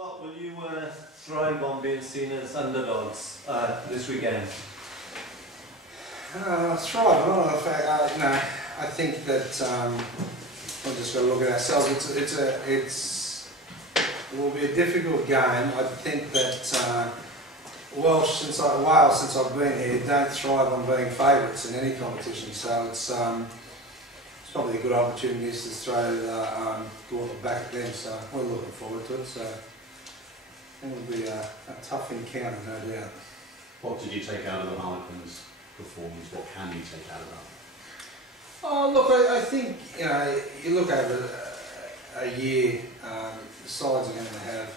Scott, will you thrive on being seen as underdogs this weekend? Thrive. I don't know if I think that we've just got to look at ourselves. It will be a difficult game. I think that Wales, since I've been here, don't thrive on being favourites in any competition. So it's probably a good opportunity to throw the gauntlet back at them. So we're looking forward to it. So it will be a tough encounter, no doubt. What did you take out of the Harlequins' performance? What can you take out of that? Oh, look, I think, you look over a year, the sides are going to have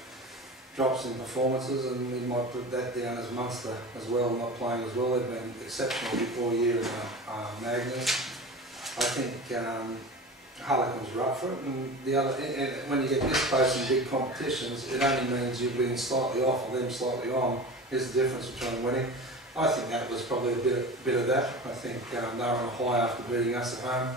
drops in performances, and we might put that down as Munster as well, not playing as well. They've been exceptional before year in Magners. I think Harlequins are up for it, and when you get this close in big competitions, it only means you've been slightly off or them slightly on. There's the difference between winning. I think that was probably a bit of that. I think they were on a high after beating us at home.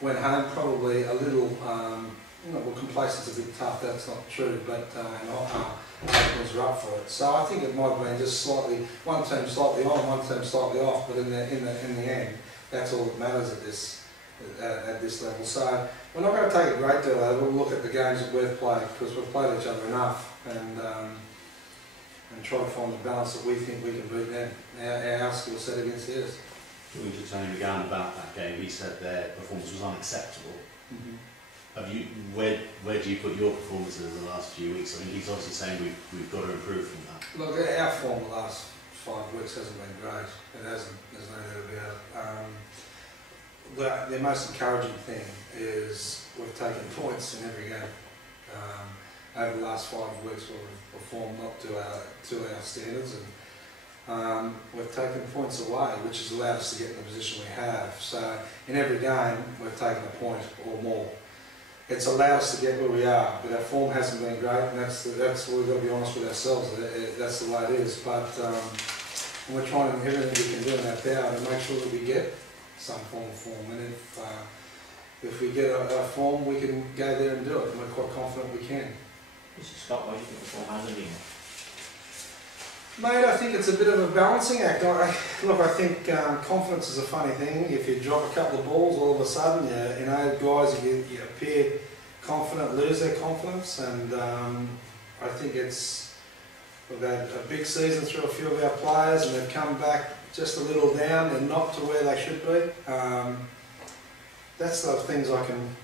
Went home probably a little, well, complacent's a bit tough, that's not true, but Harlequins were up for it. So I think it might have been just slightly, one team slightly on, one team slightly off, but in the end, that's all that matters at this level. So we're not going to take a great deal out of it. We'll look at the games that we've played, because we've played each other enough, and try to find the balance that we think we can beat them, our skill set against theirs. Talking to Tony McGowan about that game, he said their performance was unacceptable. Mm-hmm. Where do you put your performances in the last few weeks? I mean, he's obviously saying we've got to improve from that. Look, our form the last 5 weeks hasn't been great. It hasn't. There's no doubt about it. The most encouraging thing is we've taken points in every game. Over the last 5 weeks, we've performed not to our standards, and we've taken points away, which has allowed us to get in the position we have. So in every game, we've taken a point or more. It's allowed us to get where we are, but our form hasn't been great, and that's where we've got to be honest with ourselves. That's the way it is. But we're trying everything we can do in our power to make sure that we get some form of form. And if we get a form, we can go there and do it, and we're quite confident we can. Mr. Scott, why do you think the form hasn't been? Mate, I think it's a bit of a balancing act. Look, I think confidence is a funny thing. If you drop a couple of balls, all of a sudden, guys you appear confident, lose their confidence, and I think we've had a big season through a few of our players, and they've come back just a little down. They're not to where they should be. That's the things I can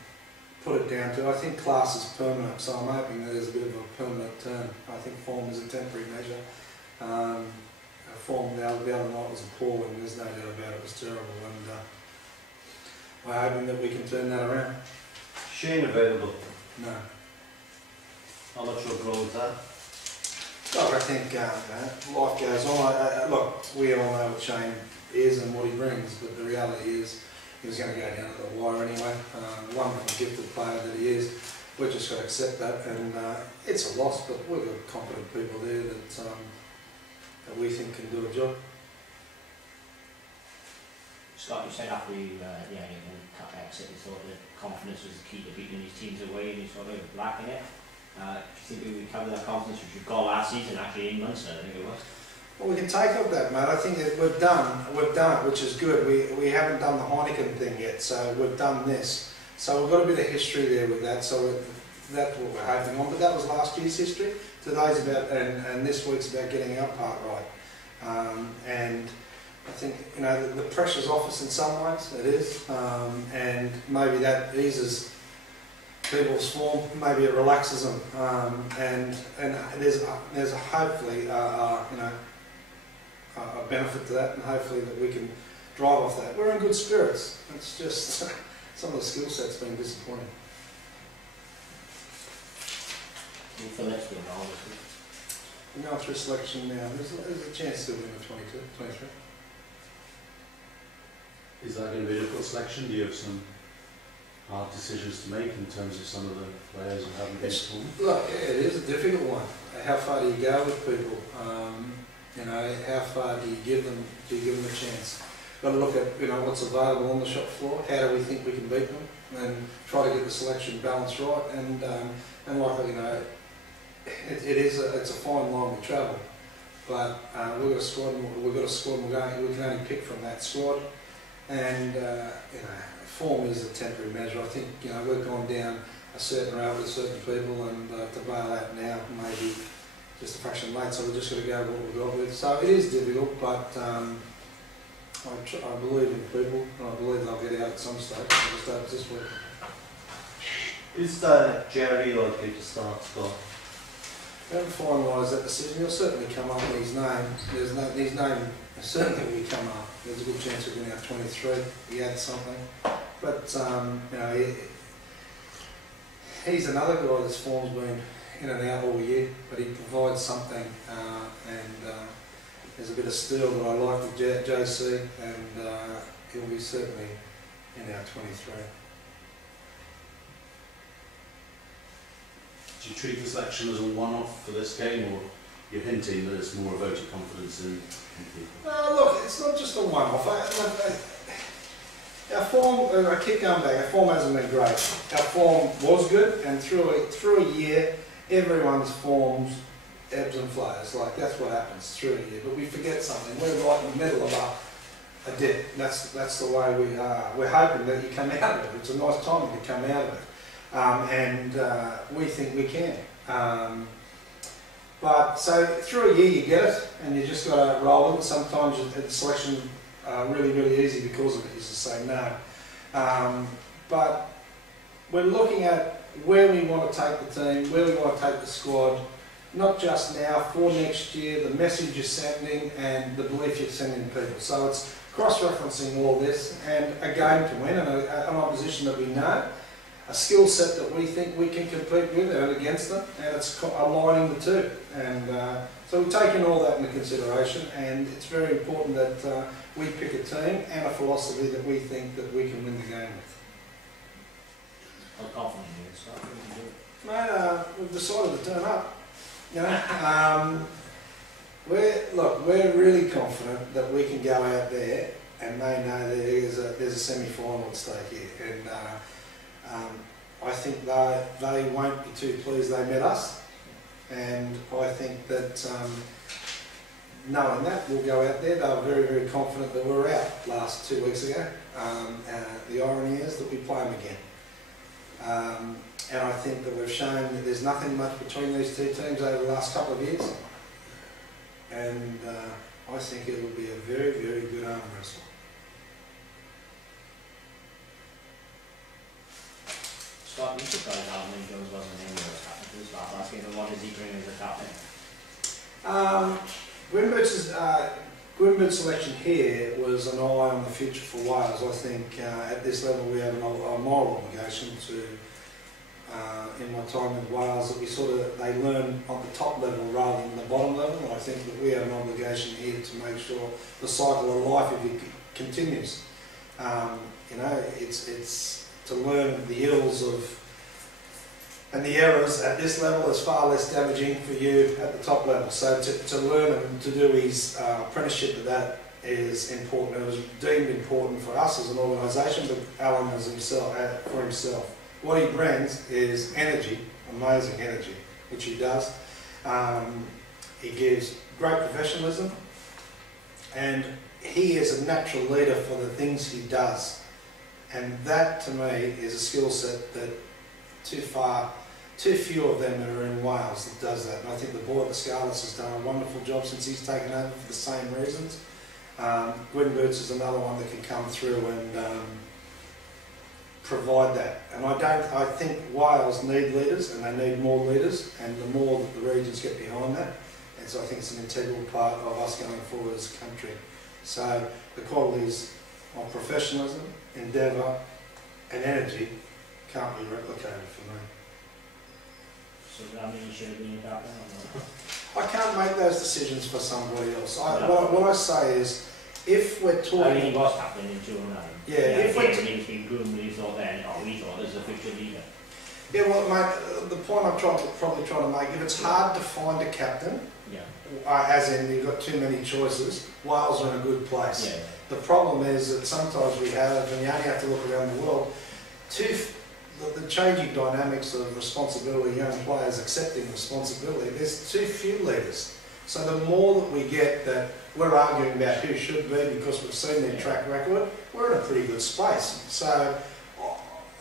put it down to. I think class is permanent, so I'm hoping that there's a bit of a permanent turn. I think form is a temporary measure. Form the other night was appalling, there's no doubt about it, it was terrible, and we're hoping that we can turn that around. Shane available? No. How much your role is that? Look, I think life goes on. Look, we all know what Shane is and what he brings, but the reality is he was going to go down to the wire anyway. Wonderful, gifted player that he is. We've just got to accept that, and it's a loss, but we've got competent people there that we think can do a job. Scott, you said after you cut exit, you thought that confidence was the key to beating these teams away, and you sort of lacking it. Do you think we recover that confidence which you got last season, actually in Munster, I think it was? Well, we can take up that, mate. I think that we've done it, which is good. We haven't done the Heineken thing yet, so we've done this. So we've got a bit of history there with that. So that's what we're hoping on. But that was last year's history. Today's about, and this week's about getting our part right. And I think the pressure's off us in some ways. It is, and maybe that eases people's form. Maybe it relaxes them, and there's hopefully a benefit to that, and hopefully that we can drive off that. We're in good spirits. It's just some of the skill set's been disappointing. For next week, obviously. We're going through selection now. There's a chance to win the 22, 23. Is that going to be a difficult selection? Do you have some hard decisions to make in terms of some of the players who haven't been performing? Look, yeah, it is a difficult one. How far do you go with people? How far do you give them? Do you give them a chance? Got to look at what's available on the shop floor. How do we think we can beat them? And try to get the selection balance right. And like it's a fine line to travel. But we've got a squad, and we can only pick from that squad. And form is a temporary measure. I think we've gone down a certain route with certain people, and to bail out now maybe just a fraction late. So we've just got to go with what we've got with. So it is difficult, but I believe in people, and I believe they'll get out at some stage. We'll start this week. Is Jerry likely to start, Scott? We haven't finalised that decision. He'll certainly come up with his name. His name certainly will come up. There's a good chance we're going to have 23. He adds something. But, he's another guy that's form's been in and out all year, but he provides something, and there's a bit of steel that I like with JC, and he'll be certainly in our 23. Do you treat the selection as a one-off for this game, or you're hinting that it's more a vote of confidence in people? Look, it's not just a one-off. Our form, I keep going back, our form hasn't been great. Our form was good, and through a year, everyone's forms ebbs and flows. Like, that's what happens through a year. But we forget something. We're right in the middle of a dip. That's the way we are. We're hoping that you come out of it. It's a nice time to come out of it. And we think we can. But so through a year you get it, and you just got to roll it. Sometimes the selection really, really easy because of it. You just say no. But we're looking at where we want to take the team, where we want to take the squad, not just now, for next year, the message you're sending and the belief you're sending people. So it's cross-referencing all this, and a game to win, and an opposition that we know, a skill set that we think we can compete with and against them, and it's aligning the two. And so we've taken all that into consideration, and it's very important that we pick a team and a philosophy that we think that we can win the game with. How confident are you, Scott? We can do it. Mate, we've decided to turn up. We're really confident that we can go out there, and they know that there's a semi-final at stake here. And I think they won't be too pleased they met us, and I think that knowing that, we'll go out there. They were very, very confident that we were out last 2 weeks ago. The irony is that we play them again. And I think that we've shown that there's nothing much between these two teams over the last couple of years. And I think it will be a very, very good arm wrestle. Scott, you should probably have many Jones wasn't in those captains last game, and what does he bring as a captain? Gwynbert's selection here was an eye on the future for Wales. I think at this level we have a moral obligation to, in my time in Wales, that they learn on the top level rather than the bottom level. And I think that we have an obligation here to make sure the cycle of life, if it continues, it's to learn the ills of and the errors at this level is far less damaging for you at the top level. So to learn and to do his apprenticeship to that is important. It was deemed important for us as an organisation, but Alan as himself, for himself. What he brings is energy, amazing energy, which he does. He gives great professionalism, and he is a natural leader for the things he does. And that, to me, is a skill set that too few of them are in Wales that does that. And I think the boy at the Scarlets has done a wonderful job since he's taken over for the same reasons. Gwynbert's is another one that can come through and provide that. And I think Wales need leaders, and they need more leaders, and the more that the regions get behind that. And so I think it's an integral part of us going forward as a country. So the qualities of professionalism, endeavour and energy can't be replicated for me. So does that mean you should have been a captain or not? I can't make those decisions for somebody else. What I say is, if we're talking... I mean, he was captain in 2009. Yeah, if we're... He's been good, and we thought there's a future leader. Yeah, well, mate, the point I'm probably trying to make, if it's hard to find a captain, as in you've got too many choices, Wales are in a good place. Yeah. The problem is that sometimes we have, and you only have to look around the world, the changing dynamics of responsibility, young players accepting responsibility, there's too few leaders. So the more that we get that we're arguing about who should be because we've seen their track record, we're in a pretty good space. So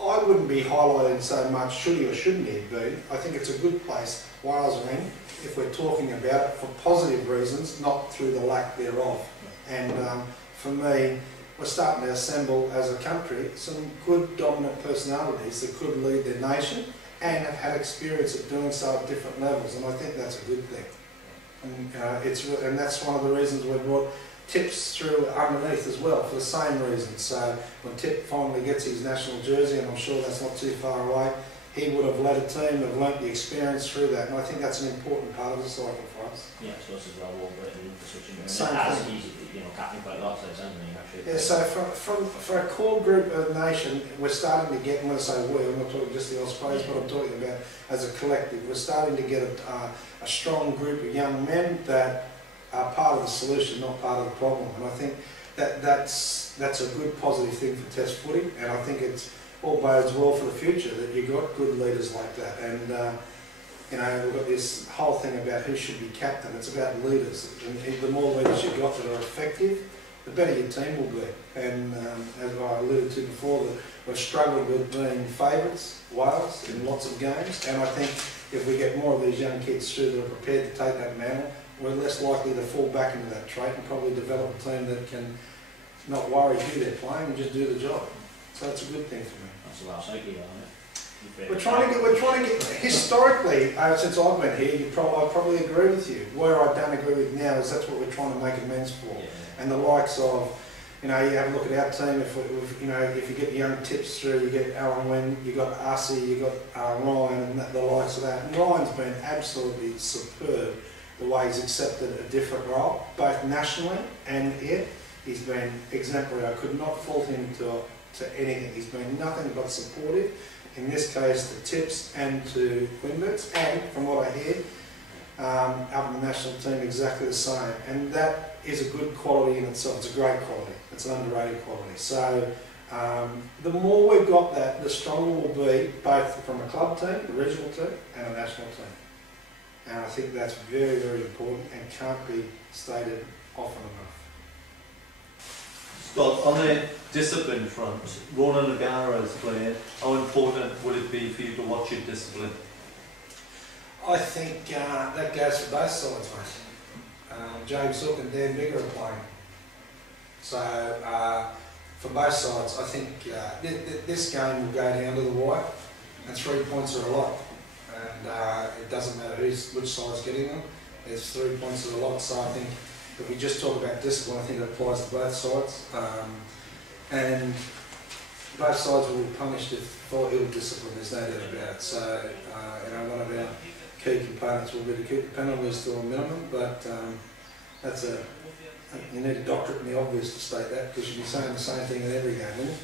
I wouldn't be highlighting so much should he or shouldn't he have been. I think it's a good place Wales are in if we're talking about it for positive reasons, not through the lack thereof. And for me, we're starting to assemble as a country some good dominant personalities that could lead their nation and have had experience at doing so at different levels, and I think that's a good thing. And that's one of the reasons we brought Tips through underneath as well, for the same reason. So when Tip finally gets his national jersey, and I'm sure that's not too far away, he would have led a team, have learnt the experience through that, and I think that's an important part of the cycle for us. Yeah, so as well, Warburton, switching Same thing. He's captain quite a lot, so it sounds like actually. Yeah, so for a core group of nation, we're starting to get, when I say we, I'm not talking just the Ospreys, but I'm talking about as a collective, we're starting to get a strong group of young men that are part of the solution, not part of the problem. And I think that's a good positive thing for Test footy, and I think it's all bodes well for the future that you've got good leaders like that. And we've got this whole thing about who should be captain. It's about leaders, and the more leaders you've got that are effective, the better your team will be. And as I alluded to before, that we've struggled with being favourites, Wales, in lots of games, and I think if we get more of these young kids through that are prepared to take that mantle, we're less likely to fall back into that trait and probably develop a team that can not worry who they're playing and just do the job. So that's a good thing for me. That's a Welsh idea, isn't it? We're trying to get historically, since I've been here, I probably agree with you. Where I don't agree with now is that's what we're trying to make amends for. Yeah. And the likes of, you have a look at our team. If you get young Tips through, you get Alan Wynn, you got Arcee, you got Ryan, and the likes of that. And Ryan's been absolutely superb the way he's accepted a different role, both nationally and here. He's been exemplary. I could not fault him to anything. He's been nothing but supportive, in this case to Tips and to Winbirds, and from what I hear, up in the national team exactly the same. And that is a good quality in itself. It's a great quality. It's an underrated quality. So the more we've got that, the stronger we'll be, both from a club team, a regional team, and a national team. And I think that's very, very important and can't be stated often enough. Scott, on the discipline front, Ronan O'Gara is playing. How important would it be for you to watch your discipline? I think that goes for both sides, mate. James Hook and Dan Bigger are playing. So for both sides, I think this game will go down to the wire, and 3 points are a lot. And it doesn't matter which side's getting them. There's 3 points are a lot. So I think if we just talk about discipline, I think it applies to both sides. And both sides will be punished for ill discipline. There's no doubt about it. So one of our key components will be to keep the penalties to a minimum. But you need a doctorate in the obvious to state that, because you'll be saying the same thing in every game, wouldn't you?